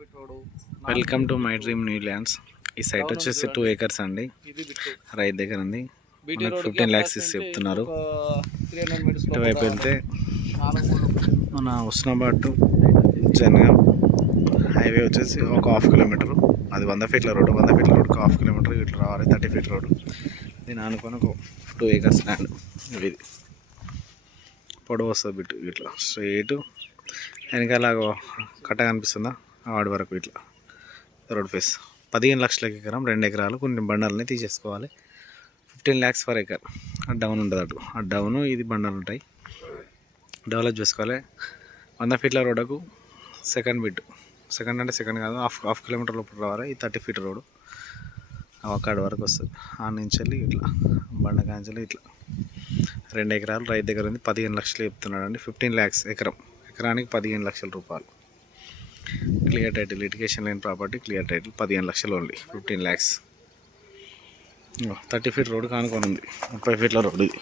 Welcome to my dream new lands. ఈ site వచ్చేసి 2 acres అండి, రైతు దగ్గర ఉంది. మనకు 15 lakhs ఇస్తే చెప్తున్నారు. ఇటువైపు వెళ్తే మన హుస్నాబాద్ టు జనగాం హైవే వచ్చేసి ఒక 1/2 kilometer. అది 100 feet రోడ్డు, 100 feet రోడ్కి 1/2 kilometer ఇట్లా రావాలి. 30 feet రోడ్డు. దీని అనుకుని ఒక 2 acres ల్యాండ్. ఇది పొడవు వస్తుంది బిట్ ఇట్లా స్ట్రైట్ వెనకాల కట్ట కనిపిస్తుందా వాడి వరకు ఇట్లా రోడ్ ఫేస్. 15 లక్షలకి ఎకరం, 2 ఎకరాలు. కొన్ని బండాలని తీసేసుకోవాలి. 15 lakhs per acre. ఆ డౌన్ ఉంటుంది అటు, ఆ డౌన్ ఇది బండాలు ఉంటాయి, డెవలప్ చేసుకోవాలి. 100 feet రోడ్డుకు సెకండ్ బిట్, సెకండ్ అంటే సెకండ్ కాదు, హాఫ్ కిలోమీటర్ లోపల రావాలి. ఈ 30 feet రోడ్డు అక్కడ వరకు వస్తుంది. ఆ నుంచి వెళ్ళి ఇట్లా బండ కాంచెల్లి ఇట్లా 2 ఎకరాలు రైతు దగ్గర ఉంది. 15 లక్షలు చెప్తున్నాడు అండి. 15 lakhs ఎకరం, ఎకరానికి 15 లక్షల రూపాయలు. క్లియర్ టైటిల్, లిటిగేషన్ లేని ప్రాపర్టీ, క్లియర్ టైటిల్, 15 లక్షలు ఓన్లీ. 15 lakhs. 30 feet రోడ్డు కానుకొని ఉంది, 30 feet రోడ్డు ఇది.